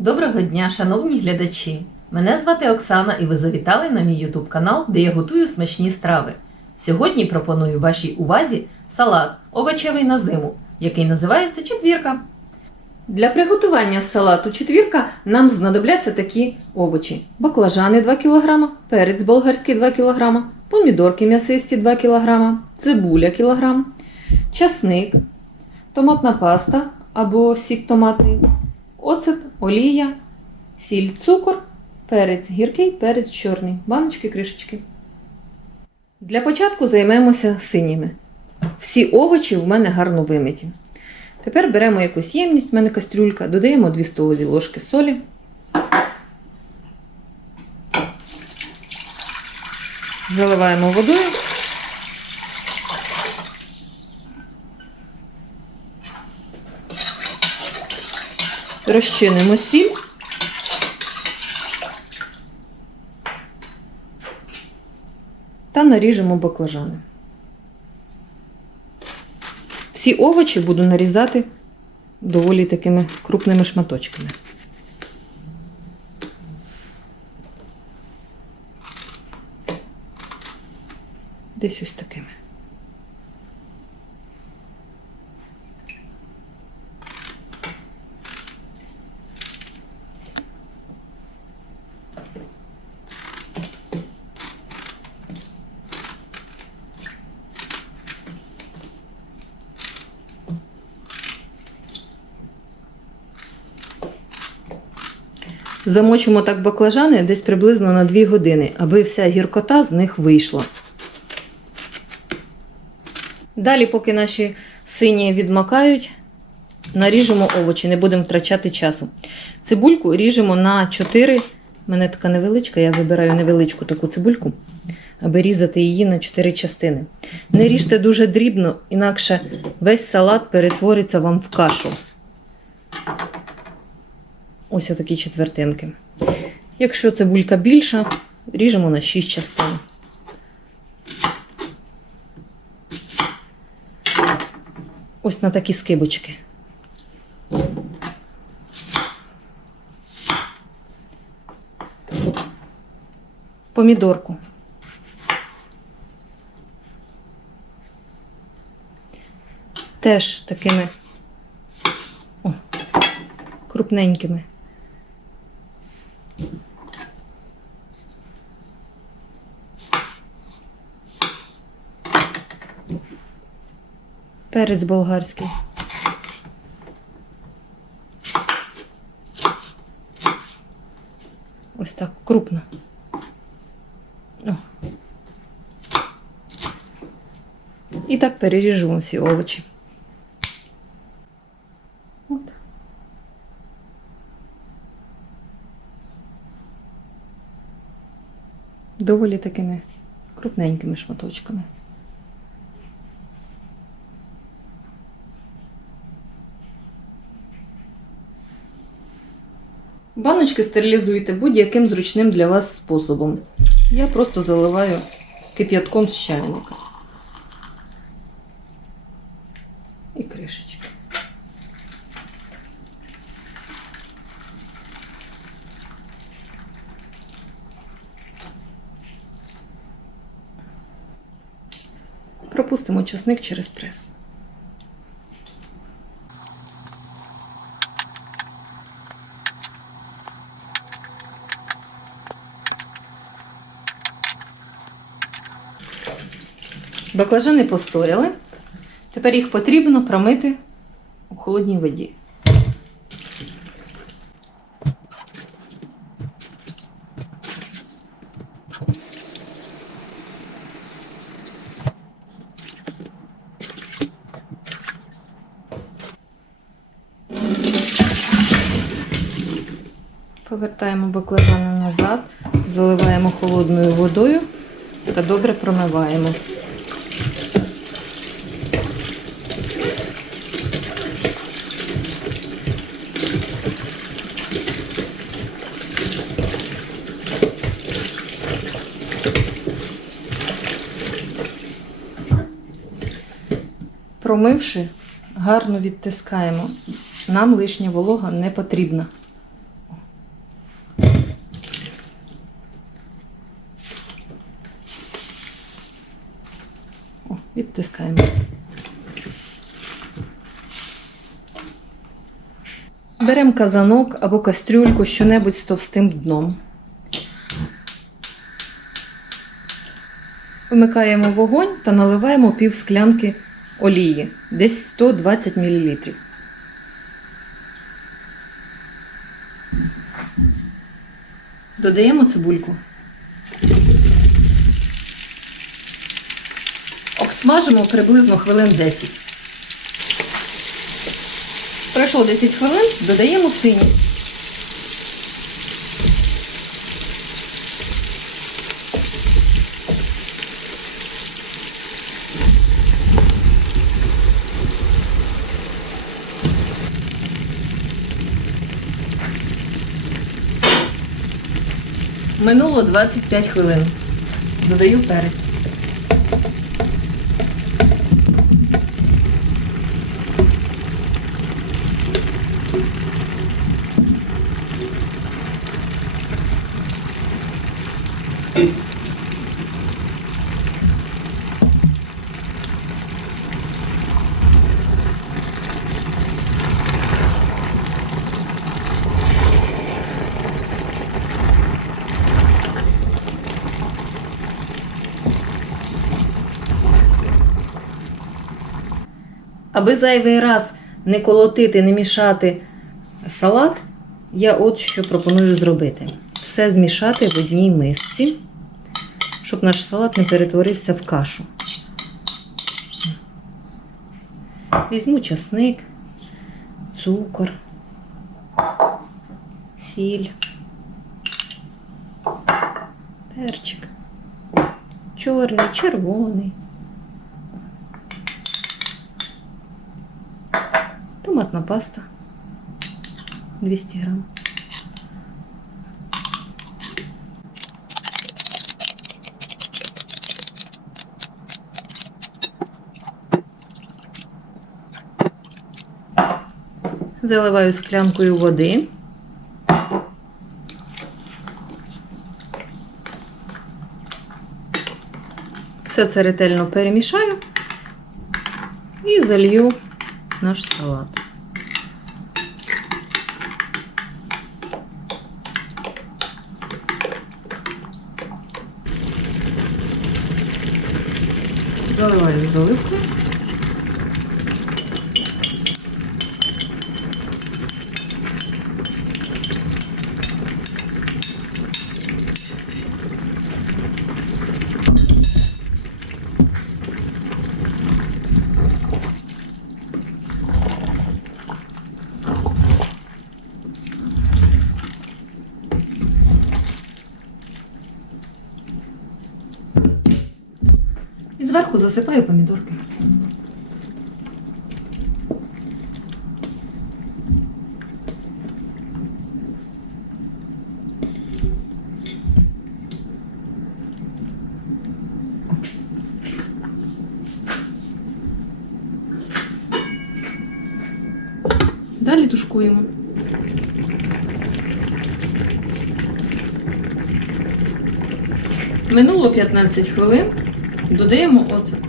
Доброго дня, шановні глядачі! Мене звати Оксана і ви завітали на мій ютуб канал, де я готую смачні страви. Сьогодні пропоную вашій увазі салат овочевий на зиму, який називається четвірка. Для приготування салату четвірка нам знадобляться такі овочі: баклажани 2 кг, перець болгарський 2 кг, помідорки м'ясисті 2 кг, цибуля кг, часник, томатна паста або сік томатний, оцет, олія, сіль, цукор, перець гіркий, перець чорний, баночки, кришечки. Для початку займемося синіми. Всі овочі в мене гарно вимиті. Тепер беремо якусь ємність, в мене кастрюлька, додаємо 2 столові ложки солі. Заливаємо водою. Розчинимо сіль. Та наріжемо баклажани. Всі овочі буду нарізати доволі такими крупними шматочками. Десь ось такими. Замочимо так баклажани десь приблизно на 2 години, аби вся гіркота з них вийшла. Далі, поки наші сині відмакають, наріжемо овочі, не будемо втрачати часу. Цибульку ріжемо на 4. У мене така невеличка, я вибираю невеличку таку цибульку, аби різати її на 4 частини. Не ріжте дуже дрібно, інакше весь салат перетвориться вам в кашу. Ось такі четвертинки. Якщо цибулька більша, ріжемо на 6 частин. Ось на такі скибочки. Помідорку. Теж такими о, крупненькими. Перець болгарський. Ось так крупно. О. І так переріжемо всі овочі. От. Доволі такими крупненькими шматочками. Баночки стерилізуйте будь-яким зручним для вас способом. Я просто заливаю кип'ятком з чайника. І кришечки. Пропустимо часник через прес. Баклажани постояли. Тепер їх потрібно промити у холодній воді. Повертаємо баклажани назад, заливаємо холодною водою та добре промиваємо. промивши, гарно відтискаємо. Нам лишня волога не потрібна. О, Відтискаємо. Беремо казанок або кастрюльку щонебудь з товстим дном. Вмикаємо вогонь та наливаємо пів склянки олії, десь 120 мл. Додаємо цибульку. Обсмажимо приблизно хвилин 10. Пройшло 10 хвилин, додаємо синю. Минуло 25 хвилин. Додаю перець. Аби зайвий раз не колотити, не мішати салат, я от що пропоную зробити. Все змішати в одній мисці, щоб наш салат не перетворився в кашу. Візьму часник, цукор, сіль, перчик, чорний, червоний. Томатна паста 200 грам. Заливаю склянкою води. Все це ретельно перемішаю і залью наш салат. Заливаю заливку. І зверху засипаю помідорки. Далі тушкуємо. Минуло 15 хвилин. Додаємо оцет.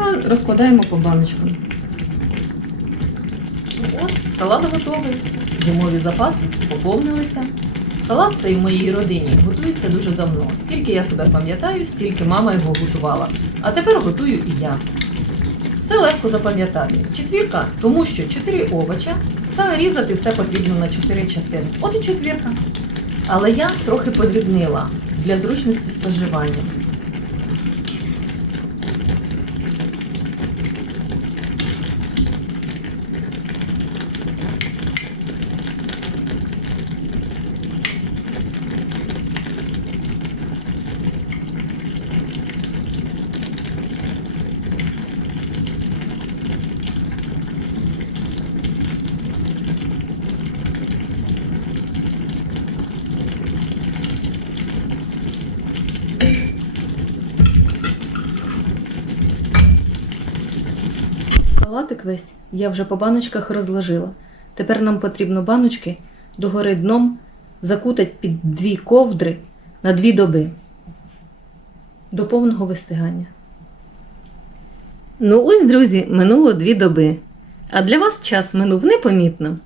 Та розкладаємо по баночкам. От, салат готовий. Зимові запаси поповнилися. Салат цей в моїй родині готується дуже давно. Скільки я себе пам'ятаю, стільки мама його готувала. А тепер готую і я. Все легко запам'ятати. Четвірка, тому що 4 овоча, та різати все потрібно на 4 частини. От і четвірка. Але я трохи подрібнила для зручності споживання. Салатик весь я вже по баночках розложила. Тепер нам потрібно баночки догори дном закутати під дві ковдри на дві доби до повного вистигання. Ну ось, друзі, минуло дві доби. А для вас час минув непомітно.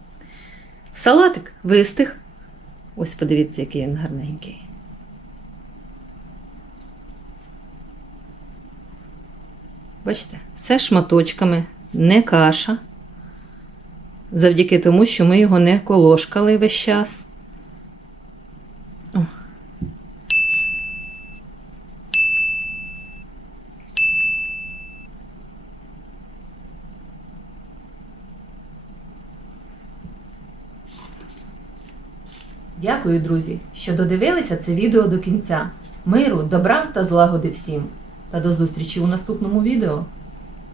Салатик вистиг. Ось подивіться, який він гарненький. Бачите, все шматочками, не каша. Завдяки тому, що ми його не колошкали весь час. Дякую, друзі, що додивилися це відео до кінця. Миру, добра та злагоди всім. Та до зустрічі у наступному відео.